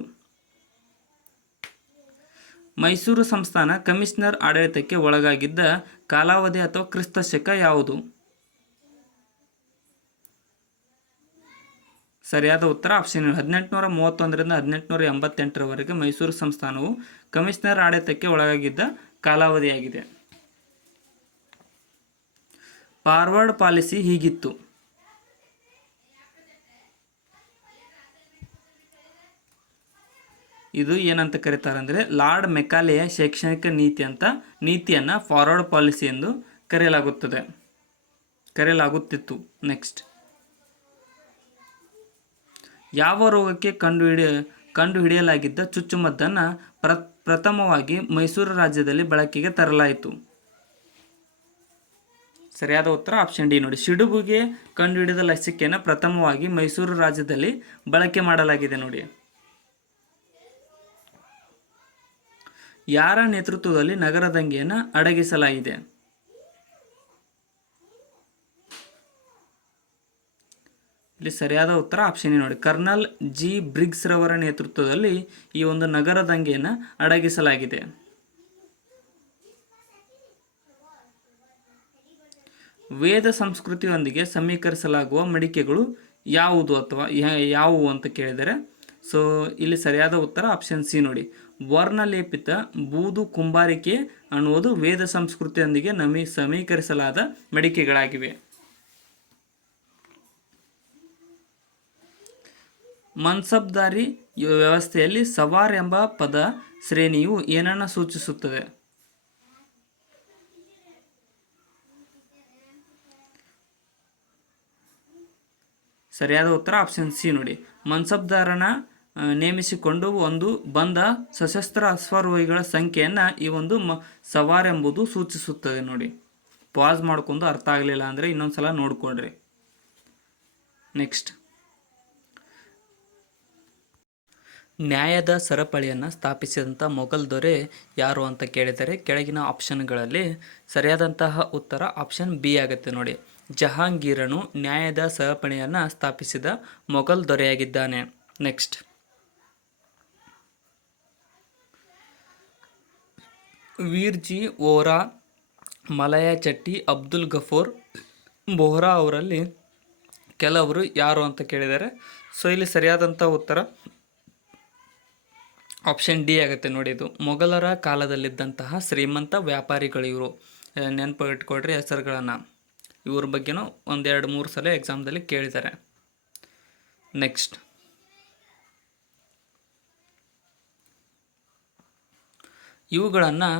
ಮೈಸೂರು ಸಂಸ್ಥಾನ ಕಮಿಷನರ್ ಆಡಳಿತಕ್ಕೆ ಒಳಗಾಗಿದ್ದ ಕಾಲಾವಧಿ ಅಥವಾ ಕ್ರಿಸ್ತ ಶಕ ಯಾವುದು? ಸರಿಯಾದ ಉತ್ತರ ಆಪ್ಷನ್ 1831ರಿಂದ 1888ರವರೆಗೆ ಮೈಸೂರು ಸಂಸ್ಥಾನವು ಕಮಿಷನರ್ ಆಡಳಿತಕ್ಕೆ ಒಳಗಾಗಿದ್ದ ಕಾಲಾವಧಿಯಾಗಿದೆ. ಫಾರ್ವರ್ಡ್ ಪಾಲಿಸಿ ಹೀಗಿತ್ತು. ಇದು ಏನಂತ ಕರೀತಾರೆ ಅಂದರೆ ಲಾರ್ಡ್ ಮೆಕಾಲೆಯ ಶೈಕ್ಷಣಿಕ ನೀತಿಯನ್ನು ಫಾರ್ವರ್ಡ್ ಪಾಲಿಸಿ ಎಂದು ಕರೆಯಲಾಗುತ್ತಿತ್ತು. ನೆಕ್ಸ್ಟ್, ಯಾವ ರೋಗಕ್ಕೆ ಕಂಡುಹಿಡಿಯಲಾಗಿದ್ದ ಚುಚ್ಚುಮದ್ದನ್ನು ಪ್ರಥಮವಾಗಿ ಮೈಸೂರು ರಾಜ್ಯದಲ್ಲಿ ಬಳಕೆಗೆ ತರಲಾಯಿತು? ಸರಿಯಾದ ಉತ್ತರ ಆಪ್ಷನ್ ಡಿ ನೋಡಿ. ಸಿಡುಬುಗೆ ಕಂಡುಹಿಡಿದ ಲಸಿಕೆಯನ್ನು ಪ್ರಥಮವಾಗಿ ಮೈಸೂರು ರಾಜ್ಯದಲ್ಲಿ ಬಳಕೆ ಮಾಡಲಾಗಿದೆ ನೋಡಿ. ಯಾರ ನೇತೃತ್ವದಲ್ಲಿ ನಗರ ದಂಗೆಯನ್ನು ಅಡಗಿಸಲಾಗಿದೆ? ಇಲ್ಲಿ ಸರಿಯಾದ ಉತ್ತರ ಆಪ್ಷನ್ ನೋಡಿ. ಕರ್ನಲ್ ಜಿ ಬ್ರಿಗ್ಸ್ ರವರ ನೇತೃತ್ವದಲ್ಲಿ ಈ ಒಂದು ನಗರ ದಂಗೆಯನ್ನು ಅಡಗಿಸಲಾಗಿದೆ. ವೇದ ಸಂಸ್ಕೃತಿಯೊಂದಿಗೆ ಸಮೀಕರಿಸಲಾಗುವ ಮಡಿಕೆಗಳು ಯಾವುವು ಅಂತ ಕೇಳಿದರೆ, ಸೊ ಇಲ್ಲಿ ಸರಿಯಾದ ಉತ್ತರ ಆಪ್ಷನ್ ಸಿ ನೋಡಿ. ವರ್ಣಲೇಪಿತ ಬೂದು ಕುಂಬಾರಿಕೆ ಅನ್ನುವುದು ವೇದ ಸಂಸ್ಕೃತಿಯೊಂದಿಗೆ ಸಮೀಕರಿಸಲಾದ ಮಡಿಕೆಗಳಾಗಿವೆ. ಮನ್ಸಬ್ದಾರಿ ವ್ಯವಸ್ಥೆಯಲ್ಲಿ ಸವಾರ್ ಎಂಬ ಪದ ಶ್ರೇಣಿಯು ಏನನ್ನು ಸೂಚಿಸುತ್ತದೆ? ಸರಿಯಾದ ಉತ್ತರ ಆಪ್ಷನ್ ಸಿ ನೋಡಿ. ಮನ್ಸಬ್ದಾರನ ನೇಮಿಸಿಕೊಂಡು ಬಂದ ಸಶಸ್ತ್ರ ಅಶ್ವಾರೋಹಿಗಳ ಸಂಖ್ಯೆಯನ್ನು ಈ ಒಂದು ಸವಾರ್ ಎಂಬುದು ಸೂಚಿಸುತ್ತದೆ ನೋಡಿ. ಪಾಸ್ ಮಾಡ್ಕೊಂಡು ಅರ್ಥ ಆಗಲಿಲ್ಲ ಅಂದರೆ ಇನ್ನೊಂದ್ಸಲ ನೋಡ್ಕೊಳ್ರಿ. ನೆಕ್ಸ್ಟ್, ನ್ಯಾಯದ ಸರಪಳಿಯನ್ನು ಸ್ಥಾಪಿಸಿದಂಥ ಮೊಘಲ್ ದೊರೆ ಯಾರು ಅಂತ ಕೇಳಿದರೆ ಕೆಳಗಿನ ಆಪ್ಷನ್ಗಳಲ್ಲಿ ಸರಿಯಾದಂತಹ ಉತ್ತರ ಆಪ್ಷನ್ ಬಿ ಆಗುತ್ತೆ ನೋಡಿ. ಜಹಾಂಗೀರನು ನ್ಯಾಯದ ಸರಪಳಿಯನ್ನು ಸ್ಥಾಪಿಸಿದ ಮೊಘಲ್ ದೊರೆಯಾಗಿದ್ದಾನೆ. ನೆಕ್ಸ್ಟ್, ವೀರ್ಜಿ ವೋರಾ, ಮಲಯ ಚಟ್ಟಿ, ಅಬ್ದುಲ್ ಗಫೂರ್ ಬೋಹ್ರಾ ಅವರಲ್ಲಿ ಕೆಲವರು ಯಾರು ಅಂತ ಕೇಳಿದ್ದಾರೆ. ಸೊ ಇಲ್ಲಿ ಸರಿಯಾದಂಥ ಉತ್ತರ ಆಪ್ಷನ್ ಡಿ ಆಗುತ್ತೆ ನೋಡಿ. ಇದು ಮೊಘಲರ ಕಾಲದಲ್ಲಿದ್ದಂತಹ ಶ್ರೀಮಂತ ವ್ಯಾಪಾರಿಗಳು ಇವರು. ನೆನಪು ಇಟ್ಕೊಳ್ರಿ ಹೆಸರುಗಳನ್ನು. ಇವ್ರ ಬಗ್ಗೆನೂ 1-2-3 ಸಲ ಎಕ್ಸಾಮ್ದಲ್ಲಿ ಕೇಳಿದ್ದಾರೆ. ನೆಕ್ಸ್ಟ್, ಇವುಗಳನ್ನು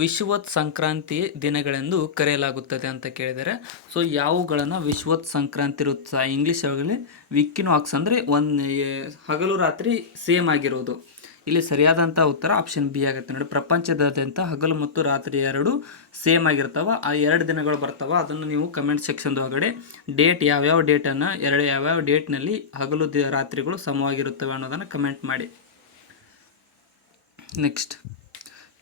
ವಿಷುವತ್ ಸಂಕ್ರಾಂತಿ ದಿನಗಳೆಂದು ಕರೆಯಲಾಗುತ್ತದೆ ಅಂತ ಕೇಳಿದರೆ, ಸೊ ಯಾವುಗಳನ್ನು ವಿಷುವತ್ ಸಂಕ್ರಾಂತಿ ಇರುತ್ತೆ ಇಂಗ್ಲೀಷಲ್ಲಿ ವಿಕ್ಕಿನಾಕ್ಸ್ ಅಂದರೆ ಹಗಲು ರಾತ್ರಿ ಸೇಮ್ ಆಗಿರೋದು. ಇಲ್ಲಿ ಸರಿಯಾದಂಥ ಉತ್ತರ ಆಪ್ಷನ್ ಬಿ ಆಗುತ್ತೆ ನೋಡಿ. ಪ್ರಪಂಚದಾದ್ಯಂತ ಹಗಲು ಮತ್ತು ರಾತ್ರಿ ಎರಡು ಸೇಮ್ ಆಗಿರ್ತಾವೆ. ಆ 2 ದಿನಗಳು ಬರ್ತಾವೆ. ಅದನ್ನು ನೀವು ಕಮೆಂಟ್ ಸೆಕ್ಷನ್ ಒಳಗಡೆ ಡೇಟ್ ಯಾವ್ಯಾವ ಡೇಟನ್ನು ಯಾವ್ಯಾವ ಡೇಟ್ನಲ್ಲಿ ಹಗಲು ರಾತ್ರಿಗಳು ಸಮವಾಗಿರುತ್ತವೆ ಅನ್ನೋದನ್ನು ಕಮೆಂಟ್ ಮಾಡಿ. ನೆಕ್ಸ್ಟ್,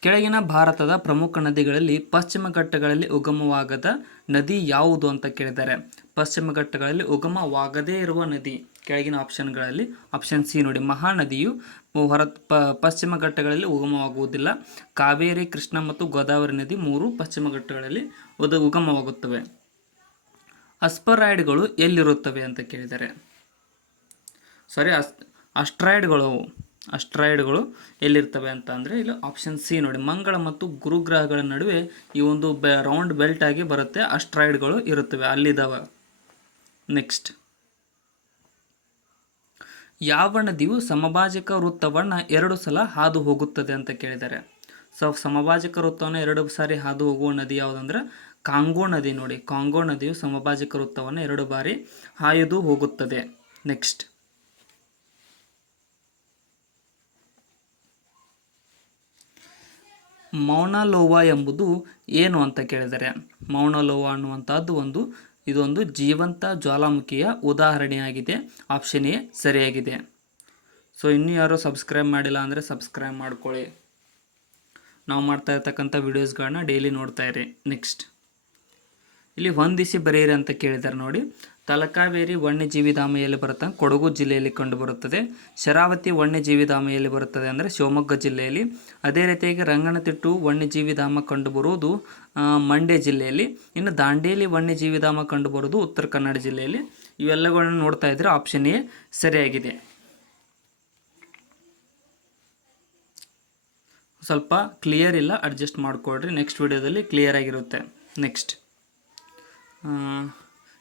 ಕೆಳಗಿನ ಭಾರತದ ಪ್ರಮುಖ ನದಿಗಳಲ್ಲಿ ಪಶ್ಚಿಮ ಘಟ್ಟಗಳಲ್ಲಿ ಉಗಮವಾಗದ ನದಿ ಯಾವುದು ಅಂತ ಕೇಳಿದ್ದಾರೆ. ಪಶ್ಚಿಮ ಘಟ್ಟಗಳಲ್ಲಿ ಉಗಮವಾಗದೇ ಇರುವ ನದಿ ಕೆಳಗಿನ ಆಪ್ಷನ್ಗಳಲ್ಲಿ ಆಪ್ಷನ್ ಸಿ ನೋಡಿ. ಮಹಾನದಿಯು ಪಶ್ಚಿಮ ಘಟ್ಟಗಳಲ್ಲಿ ಉಗಮವಾಗುವುದಿಲ್ಲ. ಕಾವೇರಿ, ಕೃಷ್ಣ ಮತ್ತು ಗೋದಾವರಿ ನದಿ 3 ಪಶ್ಚಿಮ ಘಟ್ಟಗಳಲ್ಲಿ ಉಗಮವಾಗುತ್ತವೆ. ಅಸ್ಪರಾಯ್ಡ್ಗಳು ಎಲ್ಲಿರುತ್ತವೆ ಅಂತ ಕೇಳಿದ್ದಾರೆ. ಸಾರಿ, ಅಸ್ಟ್ರಾಯ್ಡ್ಗಳು ಎಲ್ಲಿರ್ತವೆ ಅಂತ ಅಂದರೆ ಇಲ್ಲಿ ಆಪ್ಷನ್ ಸಿ ನೋಡಿ. ಮಂಗಳ ಮತ್ತು ಗುರುಗ್ರಹಗಳ ನಡುವೆ ಈ ಒಂದು ರೌಂಡ್ ಬೆಲ್ಟ್ ಆಗಿ ಬರುತ್ತೆ. ಅಸ್ಟ್ರಾಯ್ಡ್ಗಳು ಇರುತ್ತವೆ, ಅಲ್ಲಿದ್ದಾವೆ. ನೆಕ್ಸ್ಟ್, ಯಾವ ನದಿಯು ಸಮಭಾಜಕ ವೃತ್ತವನ್ನು 2 ಸಲ ಹಾದು ಹೋಗುತ್ತದೆ ಅಂತ ಕೇಳಿದ್ದಾರೆ. ಸೊ ಸಮಭಾಜಕ ವೃತ್ತವನ್ನು 2 ಸಾರಿ ಹಾದು ಹೋಗುವ ನದಿ ಯಾವುದಂದ್ರೆ ಕಾಂಗೋ ನದಿ ನೋಡಿ. ಕಾಂಗೋ ನದಿಯು ಸಮಭಾಜಕ ವೃತ್ತವನ್ನು 2 ಬಾರಿ ಹಾಯ್ದು ಹೋಗುತ್ತದೆ. ನೆಕ್ಸ್ಟ್, ಮೌನಲೋವಾ ಎಂಬುದು ಏನು ಅಂತ ಕೇಳಿದರೆ, ಮೌನಲೋವಾ ಅನ್ನುವಂಥದ್ದು ಇದೊಂದು ಜೀವಂತ ಜ್ವಾಲಾಮುಖಿಯ ಉದಾಹರಣೆಯಾಗಿದೆ. ಆಪ್ಷನ್ ಎ ಸರಿಯಾಗಿದೆ. ಸೊ ಇನ್ನೂ ಯಾರು ಸಬ್ಸ್ಕ್ರೈಬ್ ಮಾಡಿಲ್ಲ ಅಂದರೆ ಸಬ್ಸ್ಕ್ರೈಬ್ ಮಾಡ್ಕೊಳ್ಳಿ. ನಾವು ಮಾಡ್ತಾ ಇರ್ತಕ್ಕಂಥ ವಿಡಿಯೋಸ್ಗಳನ್ನ ಡೈಲಿ ನೋಡ್ತಾ ಇರಿ. ನೆಕ್ಸ್ಟ್, ಇಲ್ಲಿ ಹೊಂದಿಸಿ ಬರೆಯಿರಿ ಅಂತ ಕೇಳಿದ್ದಾರೆ ನೋಡಿ. ತಲಕಾವೇರಿ ವನ್ಯಜೀವಿ ಧಾಮ ಎಲ್ಲಿ ಬರುತ್ತೆ? ಕೊಡಗು ಜಿಲ್ಲೆಯಲ್ಲಿ ಕಂಡುಬರುತ್ತದೆ. ಶರಾವತಿ ವನ್ಯಜೀವಿ ಧಾಮ ಎಲ್ಲಿ ಬರುತ್ತದೆ ಅಂದರೆ ಶಿವಮೊಗ್ಗ ಜಿಲ್ಲೆಯಲ್ಲಿ. ಅದೇ ರೀತಿಯಾಗಿ ರಂಗನತಿಟ್ಟು ವನ್ಯಜೀವಿ ಧಾಮ ಕಂಡುಬರುವುದು ಮಂಡ್ಯ ಜಿಲ್ಲೆಯಲ್ಲಿ. ಇನ್ನು ದಾಂಡೇಲಿ ವನ್ಯಜೀವಿ ಧಾಮ ಕಂಡುಬರುವುದು ಉತ್ತರ ಕನ್ನಡ ಜಿಲ್ಲೆಯಲ್ಲಿ. ಇವೆಲ್ಲಗಳನ್ನು ನೋಡ್ತಾ ಇದ್ರೆ ಆಪ್ಷನ್ ಎ ಸರಿಯಾಗಿದೆ. ಸ್ವಲ್ಪ ಕ್ಲಿಯರ್ ಇಲ್ಲ, ಅಡ್ಜಸ್ಟ್ ಮಾಡಿಕೊಡ್ರಿ. ನೆಕ್ಸ್ಟ್ ವಿಡಿಯೋದಲ್ಲಿ ಕ್ಲಿಯರ್ ಆಗಿರುತ್ತೆ. ನೆಕ್ಸ್ಟ್,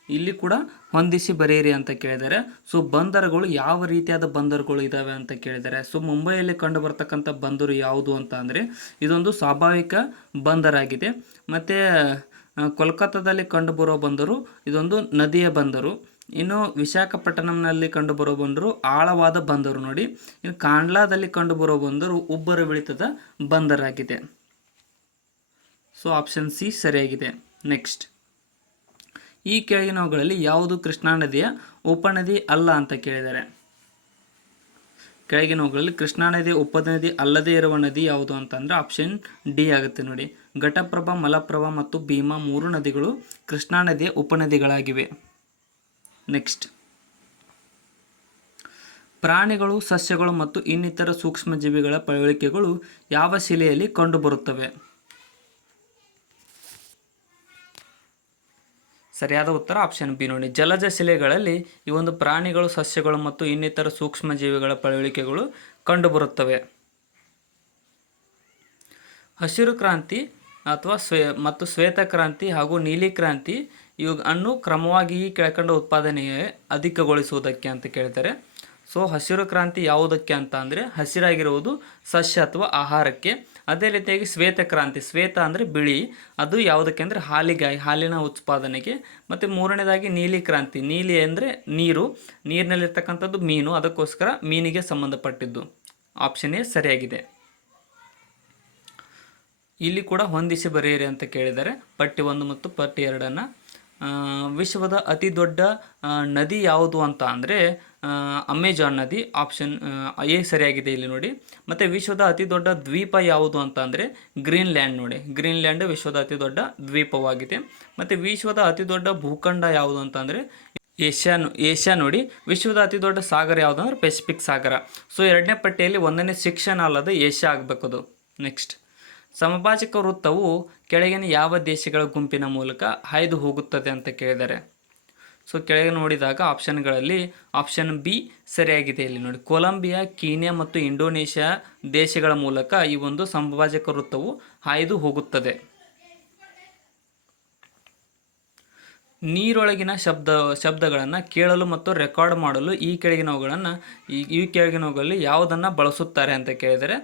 ಇಲ್ಲಿ ಕೂಡ ಹೊಂದಿಸಿ ಬರೆಯಿರಿ ಅಂತ ಕೇಳಿದ್ದಾರೆ. ಸೊ ಬಂದರುಗಳು ಯಾವ ರೀತಿಯಾದ ಬಂದರುಗಳು ಇದ್ದಾವೆ ಅಂತ ಕೇಳಿದ್ದಾರೆ. ಸೊ ಮುಂಬೈಯಲ್ಲಿ ಕಂಡು ಬರ್ತಕ್ಕಂಥ ಬಂದರು ಯಾವುದು ಅಂತ ಅಂದರೆ ಇದೊಂದು ಸ್ವಾಭಾವಿಕ ಬಂದರಾಗಿದೆ. ಮತ್ತು ಕೋಲ್ಕತ್ತಾದಲ್ಲಿ ಕಂಡುಬರೋ ಬಂದರು ಇದೊಂದು ನದಿಯ ಬಂದರು. ಇನ್ನು ವಿಶಾಖಪಟ್ಟಣಂನಲ್ಲಿ ಕಂಡುಬರೋ ಬಂದರು ಆಳವಾದ ಬಂದರು ನೋಡಿ. ಇನ್ನು ಕಾಂಡ್ಲಾದಲ್ಲಿ ಕಂಡುಬರೋ ಬಂದರು ಉಬ್ಬರವಿಳಿತದ ಬಂದರಾಗಿದೆ. ಸೊ ಆಪ್ಷನ್ ಸಿ ಸರಿಯಾಗಿದೆ. ನೆಕ್ಸ್ಟ್, ಈ ಕೆಳಗಿನವುಗಳಲ್ಲಿ ಯಾವುದು ಕೃಷ್ಣಾ ನದಿಯ ಉಪನದಿ ಅಲ್ಲ ಅಂತ ಕೇಳಿದ್ದಾರೆ. ಕೆಳಗಿನವುಗಳಲ್ಲಿ ಕೃಷ್ಣಾ ನದಿಯ ಉಪನದಿ ಅಲ್ಲದೇ ಇರುವ ನದಿ ಯಾವುದು ಅಂತಂದರೆ ಆಪ್ಷನ್ ಡಿ ಆಗುತ್ತೆ ನೋಡಿ. ಘಟಪ್ರಭಾ, ಮಲಪ್ರಭಾ ಮತ್ತು ಭೀಮಾ 3 ನದಿಗಳು ಕೃಷ್ಣಾ ನದಿಯ ಉಪನದಿಗಳಾಗಿವೆ. ನೆಕ್ಸ್ಟ್, ಪ್ರಾಣಿಗಳು, ಸಸ್ಯಗಳು ಮತ್ತು ಇನ್ನಿತರ ಸೂಕ್ಷ್ಮಜೀವಿಗಳ ಪಳೆಯುಳಿಕೆಗಳು ಯಾವ ಶಿಲೆಯಲ್ಲಿ ಕಂಡುಬರುತ್ತವೆ? ಸರಿಯಾದ ಉತ್ತರ ಆಪ್ಷನ್ ಬಿ ನೋಡಿ. ಜಲಜ ಶಿಲೆಗಳಲ್ಲಿ ಈ ಒಂದು ಪ್ರಾಣಿಗಳು, ಸಸ್ಯಗಳು ಮತ್ತು ಇನ್ನಿತರ ಸೂಕ್ಷ್ಮಜೀವಿಗಳ ಪಳೆಯುಳಿಕೆಗಳು ಕಂಡುಬರುತ್ತವೆ. ಹಸಿರು ಕ್ರಾಂತಿ ಅಥವಾ ಮತ್ತು ಶ್ವೇತ ಕ್ರಾಂತಿ ಹಾಗೂ ನೀಲಿ ಕ್ರಾಂತಿ ಇವನ್ನು ಕ್ರಮವಾಗಿ ಈ ಕೆಳಕಂಡ ಉತ್ಪಾದನೆಯೇ ಅಧಿಕಗೊಳಿಸುವುದಕ್ಕೆ ಅಂತ ಕೇಳ್ತಾರೆ. ಸೊ ಹಸಿರು ಕ್ರಾಂತಿ ಯಾವುದಕ್ಕೆ ಅಂತ ಅಂದರೆ ಹಸಿರಾಗಿರುವುದು ಸಸ್ಯ ಅಥವಾ ಆಹಾರಕ್ಕೆ. ಅದೇ ರೀತಿಯಾಗಿ ಶ್ವೇತ ಕ್ರಾಂತಿ, ಶ್ವೇತ ಅಂದರೆ ಬಿಳಿ, ಅದು ಯಾವುದಕ್ಕೆ ಅಂದರೆ ಹಾಲಿನ ಉತ್ಪಾದನೆಗೆ. ಮತ್ತು ಮೂರನೇದಾಗಿ ನೀಲಿ ಕ್ರಾಂತಿ, ನೀಲಿ ಅಂದರೆ ನೀರಿನಲ್ಲಿರ್ತಕ್ಕಂಥದ್ದು ಮೀನು, ಅದಕ್ಕೋಸ್ಕರ ಮೀನಿಗೆ ಸಂಬಂಧಪಟ್ಟಿದ್ದು. ಆಪ್ಷನ್ ಎ ಸರಿಯಾಗಿದೆ. ಇಲ್ಲಿ ಕೂಡ ಹೊಂದಿಸಿ ಬರೆಯಿರಿ ಅಂತ ಕೇಳಿದ್ದಾರೆ ಪಟ್ಟಿ 1 ಮತ್ತು ಪಟ್ಟಿ 2. ವಿಶ್ವದ ಅತಿ ದೊಡ್ಡ ನದಿ ಯಾವುದು ಅಂತ ಅಂದರೆ ಅಮೆಜಾನ್ ನದಿ. ಆಪ್ಷನ್ ಎ ಸರಿಯಾಗಿದೆ ಇಲ್ಲಿ ನೋಡಿ. ಮತ್ತು ವಿಶ್ವದ ಅತಿ ದೊಡ್ಡ ದ್ವೀಪ ಯಾವುದು ಅಂತ ಅಂದರೆ ಗ್ರೀನ್ಲ್ಯಾಂಡ್ ನೋಡಿ. ಗ್ರೀನ್ಲ್ಯಾಂಡ್ ವಿಶ್ವದ ಅತಿ ದೊಡ್ಡ ದ್ವೀಪವಾಗಿದೆ. ಮತ್ತು ವಿಶ್ವದ ಅತಿ ದೊಡ್ಡ ಭೂಖಂಡ ಯಾವುದು ಅಂತ ಅಂದರೆ ಏಷ್ಯಾ ನೋಡಿ. ವಿಶ್ವದ ಅತಿ ದೊಡ್ಡ ಸಾಗರ ಯಾವುದು ಅಂದರೆ ಪೆಸಿಫಿಕ್ ಸಾಗರ. ಸೊ 2ನೇ ಪಟ್ಟಿಯಲ್ಲಿ 1ನೇ ಸೆಕ್ಷನ್ ಅಲ್ಲದೆ ಏಷ್ಯಾ ಆಗಬೇಕದು. ನೆಕ್ಸ್ಟ್, ಸಮಭಾಜಕ ವೃತ್ತವು ಕೆಳಗಿನ ಯಾವ ದೇಶಗಳ ಗುಂಪಿನ ಮೂಲಕ ಹಾಯ್ದು ಹೋಗುತ್ತದೆ ಅಂತ ಕೇಳಿದ್ದಾರೆ. ಸೊ ಕೆಳಗೆ ನೋಡಿದಾಗ ಆಪ್ಷನ್ಗಳಲ್ಲಿ ಆಪ್ಷನ್ ಬಿ ಸರಿಯಾಗಿದೆ ಇಲ್ಲಿ ನೋಡಿ. ಕೊಲಂಬಿಯಾ, ಕೀನ್ಯಾ ಮತ್ತು ಇಂಡೋನೇಷ್ಯಾ ದೇಶಗಳ ಮೂಲಕ ಈ ಒಂದು ಸಮಭಾಜಕ ವೃತ್ತವು ಹಾಯ್ದು ಹೋಗುತ್ತದೆ. ನೀರೊಳಗಿನ ಶಬ್ದಗಳನ್ನು ಕೇಳಲು ಮತ್ತು ರೆಕಾರ್ಡ್ ಮಾಡಲು ಈ ಕೆಳಗಿನವುಗಳಲ್ಲಿ ಯಾವುದನ್ನು ಬಳಸುತ್ತಾರೆ ಅಂತ ಕೇಳಿದರೆ.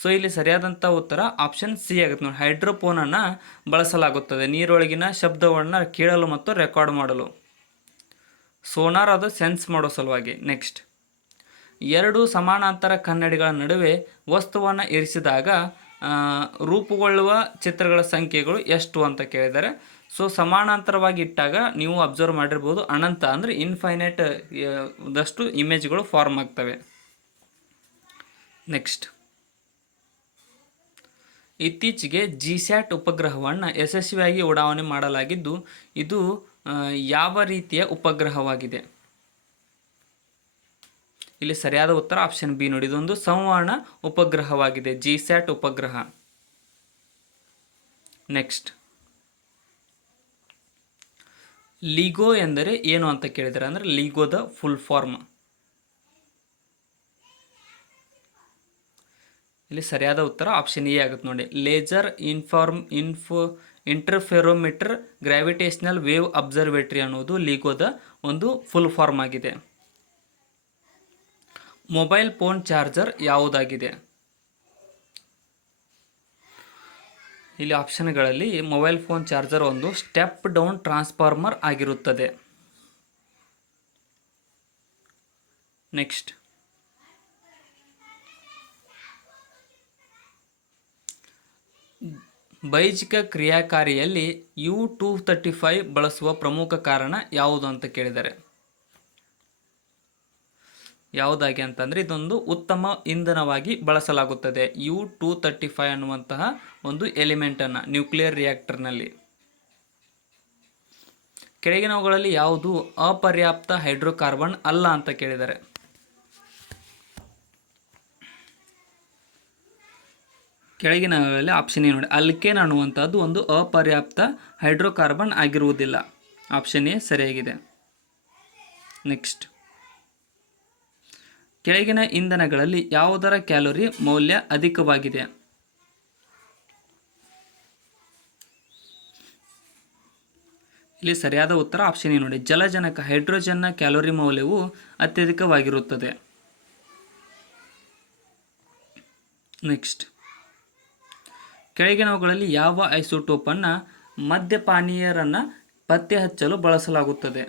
ಸೊ ಇಲ್ಲಿ ಸರಿಯಾದಂಥ ಉತ್ತರ ಆಪ್ಷನ್ ಸಿ ಆಗುತ್ತೆ ನೋಡಿ. ಹೈಡ್ರೋಫೋನನ್ನು ಬಳಸಲಾಗುತ್ತದೆ ನೀರೊಳಗಿನ ಶಬ್ದವನ್ನು ಕೇಳಲು ಮತ್ತು ರೆಕಾರ್ಡ್ ಮಾಡಲು. ಸೋನಾರ್ ಅದು ಸೆನ್ಸ್ ಮಾಡೋ ಸಲುವಾಗಿ. ನೆಕ್ಸ್ಟ್, 2 ಸಮಾನಾಂತರ ಕನ್ನಡಿಗಳ ನಡುವೆ ವಸ್ತುವನ್ನು ಇರಿಸಿದಾಗ ರೂಪುಗೊಳ್ಳುವ ಚಿತ್ರಗಳ ಸಂಖ್ಯೆಗಳು ಎಷ್ಟು ಅಂತ ಕೇಳಿದ್ದಾರೆ. ಸೊ ಸಮಾನಾಂತರವಾಗಿ ಇಟ್ಟಾಗ ನೀವು ಅಬ್ಸರ್ವ್ ಮಾಡಿರ್ಬೋದು, ಅನಂತ ಅಂದರೆ ಇನ್ಫೈನೈಟ್ ದಷ್ಟು ಇಮೇಜ್ಗಳು ಫಾರ್ಮ್ ಆಗ್ತವೆ. ನೆಕ್ಸ್ಟ್, ಇತ್ತೀಚೆಗೆ ಜಿಸ್ಯಾಟ್ ಉಪಗ್ರಹವನ್ನು ಯಶಸ್ವಿಯಾಗಿ ಉಡಾವಣೆ ಮಾಡಲಾಗಿದ್ದು ಇದು ಯಾವ ರೀತಿಯ ಉಪಗ್ರಹವಾಗಿದೆ? ಇಲ್ಲಿ ಸರಿಯಾದ ಉತ್ತರ ಆಪ್ಷನ್ ಬಿ ನೋಡಿ. ಇದೊಂದು ಸಂವಹನ ಉಪಗ್ರಹವಾಗಿದೆ, ಜಿಸ್ಯಾಟ್ ಉಪಗ್ರಹ. ನೆಕ್ಸ್ಟ್, ಲಿಗೋ ಎಂದರೆ ಏನು ಅಂತ ಕೇಳಿದರೆ ಅಂದರೆ ಲಿಗೋದ ಫುಲ್ ಫಾರ್ಮ್. ಇಲ್ಲಿ ಸರಿಯಾದ ಉತ್ತರ ಆಪ್ಷನ್ ಎ ಆಗುತ್ತೆ ನೋಡಿ. Laser interferometer gravitational wave observatory ಅನ್ನೋದು ಲಿಗೋದ ಒಂದು ಫುಲ್ ಫಾರ್ಮ್ ಆಗಿದೆ. ಮೊಬೈಲ್ ಫೋನ್ ಚಾರ್ಜರ್ ಯಾವುದಾಗಿದೆ? ಇಲ್ಲಿ ಆಪ್ಷನ್ಗಳಲ್ಲಿ ಮೊಬೈಲ್ ಫೋನ್ ಚಾರ್ಜರ್ ಒಂದು ಸ್ಟೆಪ್ ಡೌನ್ ಟ್ರಾನ್ಸ್ಫಾರ್ಮರ್ ಆಗಿರುತ್ತದೆ. ನೆಕ್ಸ್ಟ್, ಬೈಜಿಕ ಕ್ರಿಯಾಕಾರಿಯಲ್ಲಿ U-235 ಬಳಸುವ ಪ್ರಮುಖ ಕಾರಣ ಯಾವುದು ಅಂತ ಕೇಳಿದ್ದಾರೆ. ಯಾವುದಾಗಿ ಅಂತಂದರೆ ಇದೊಂದು ಉತ್ತಮ ಇಂಧನವಾಗಿ ಬಳಸಲಾಗುತ್ತದೆ U-235 ಅನ್ನುವಂತಹ ಒಂದು ಎಲಿಮೆಂಟನ್ನು ನ್ಯೂಕ್ಲಿಯರ್ ರಿಯಾಕ್ಟರ್ನಲ್ಲಿ. ಕೆಳಗಿನವುಗಳಲ್ಲಿ ಯಾವುದು ಅಪರ್ಯಾಪ್ತ ಹೈಡ್ರೋಕಾರ್ಬನ್ ಅಲ್ಲ ಅಂತ ಕೇಳಿದ್ದಾರೆ. ಕೆಳಗಿನವುಗಳಲ್ಲಿ ಆಪ್ಷನ್ ಎ ನೋಡಿ. ಅಲ್ಕೇನ್ ಅನ್ನುವಂಥದ್ದು ಒಂದು ಅಪರ್ಯಾಪ್ತ ಹೈಡ್ರೋಕಾರ್ಬನ್ ಆಗಿರುವುದಿಲ್ಲ. ಆಪ್ಷನ್ ಎ ಸರಿಯಾಗಿದೆ. ನೆಕ್ಸ್ಟ್, ಕೆಳಗಿನ ಇಂಧನಗಳಲ್ಲಿ ಯಾವುದರ ಕ್ಯಾಲೋರಿ ಮೌಲ್ಯ ಅಧಿಕವಾಗಿದೆ? ಇಲ್ಲಿ ಸರಿಯಾದ ಉತ್ತರ ಆಪ್ಷನ್ ಎ ನೋಡಿ, ಜಲಜನಕ ಹೈಡ್ರೋಜನ್ನ ಕ್ಯಾಲೋರಿ ಮೌಲ್ಯವು ಅತ್ಯಧಿಕವಾಗಿರುತ್ತದೆ. ನೆಕ್ಸ್ಟ್, ಕೆಳಗಿನವುಗಳಲ್ಲಿ ಯಾವ ಐಸೋಟೋಪನ್ನು ಮದ್ಯಪಾನೀಯರನ್ನು ಪತ್ತೆ ಹಚ್ಚಲು ಬಳಸಲಾಗುತ್ತದೆ?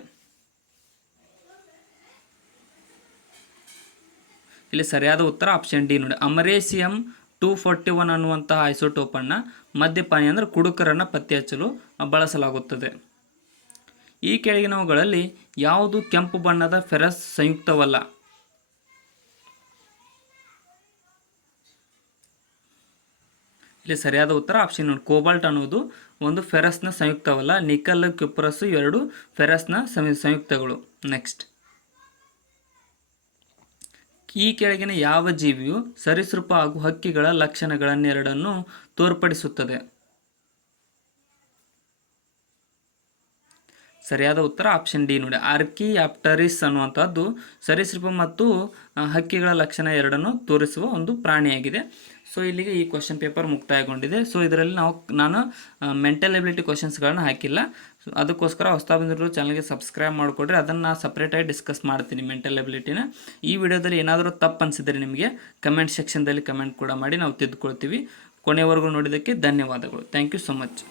ಇಲ್ಲಿ ಸರಿಯಾದ ಉತ್ತರ ಆಪ್ಷನ್ ಡಿ ನೋಡಿ, ಅಮರೇಸಿಯಂ 241 ಅನ್ನುವಂತಹ ಐಸೋಟೋಪನ್ನು ಮದ್ಯಪಾನಿ ಅಂದರೆ ಕುಡುಕರನ್ನು ಪತ್ತೆ ಹಚ್ಚಲು ಬಳಸಲಾಗುತ್ತದೆ. ಈ ಕೆಳಗಿನವುಗಳಲ್ಲಿ ಯಾವುದು ಕೆಂಪು ಬಣ್ಣದ ಫೆರಸ್ ಸಂಯುಕ್ತವಲ್ಲ? ಇಲ್ಲಿ ಸರಿಯಾದ ಉತ್ತರ ಆಪ್ಷನ್ ನೋಡಿ, ಕೋಬಾಲ್ಟ್ ಅನ್ನೋದು ಒಂದು ಫೆರಸ್ನ ಸಂಯುಕ್ತವಲ್ಲ. ನಿಕಲ್, ಕ್ಯುಪ್ರಸ್ ಇವೆರಡು ಫೆರಸ್ನ ಸಂಯುಕ್ತಗಳು. ನೆಕ್ಸ್ಟ್, ಈ ಕೆಳಗಿನ ಯಾವ ಜೀವಿಯು ಸರೀಸೃಪ ಹಾಗೂ ಹಕ್ಕಿಗಳ ಲಕ್ಷಣಗಳನ್ನೆರಡನ್ನು ತೋರ್ಪಡಿಸುತ್ತದೆ? ಸರಿಯಾದ ಉತ್ತರ ಆಪ್ಷನ್ ಡಿ ನೋಡಿ, ಆರ್ಕಿಯಾಪ್ಟರಿಸ್ ಅನ್ನುವಂಥದ್ದು ಸರೀಸೃಪ ಮತ್ತು ಹಕ್ಕಿಗಳ ಲಕ್ಷಣ ಎರಡನ್ನು ತೋರಿಸುವ ಒಂದು ಪ್ರಾಣಿಯಾಗಿದೆ. ಸೊ ಇಲ್ಲಿಗೆ ಈ ಕ್ವಶನ್ ಪೇಪರ್ ಮುಕ್ತಾಯಗೊಂಡಿದೆ. ಸೊ ಇದರಲ್ಲಿ ನಾನು ಮೆಂಟಲ್ ಎಬಿಲಿಟಿ ಕ್ವಶನ್ಸ್ಗಳನ್ನ ಹಾಕಿಲ್ಲ. ಅದಕ್ಕೋಸ್ಕರ ಹೊಸದಾಗಿ ಬಂದಿರೋ ಚಾನಲ್ಗೆ ಸಬ್ಸ್ಕ್ರೈಬ್ ಮಾಡಿಕೊಡ್ರಿ. ಅದನ್ನು ನಾನು ಸಪ್ರೇಟಾಗಿ ಡಿಸ್ಕಸ್ ಮಾಡ್ತೀನಿ ಮೆಂಟಲ್ ಎಬಿಲಿಟಿನ. ಈ ವಿಡಿಯೋದಲ್ಲಿ ಏನಾದರೂ ತಪ್ಪು ಅನಿಸಿದರೆ ನಿಮಗೆ ಕಮೆಂಟ್ ಸೆಕ್ಷನ್ದಲ್ಲಿ ಕಮೆಂಟ್ ಕೂಡ ಮಾಡಿ ನಾವು ತಿದ್ದುಕೊಳ್ತೀವಿ. ಕೊನೆಯವರೆಗೂ ನೋಡಿದ್ದಕ್ಕೆ ಧನ್ಯವಾದಗಳು. Thank you so much.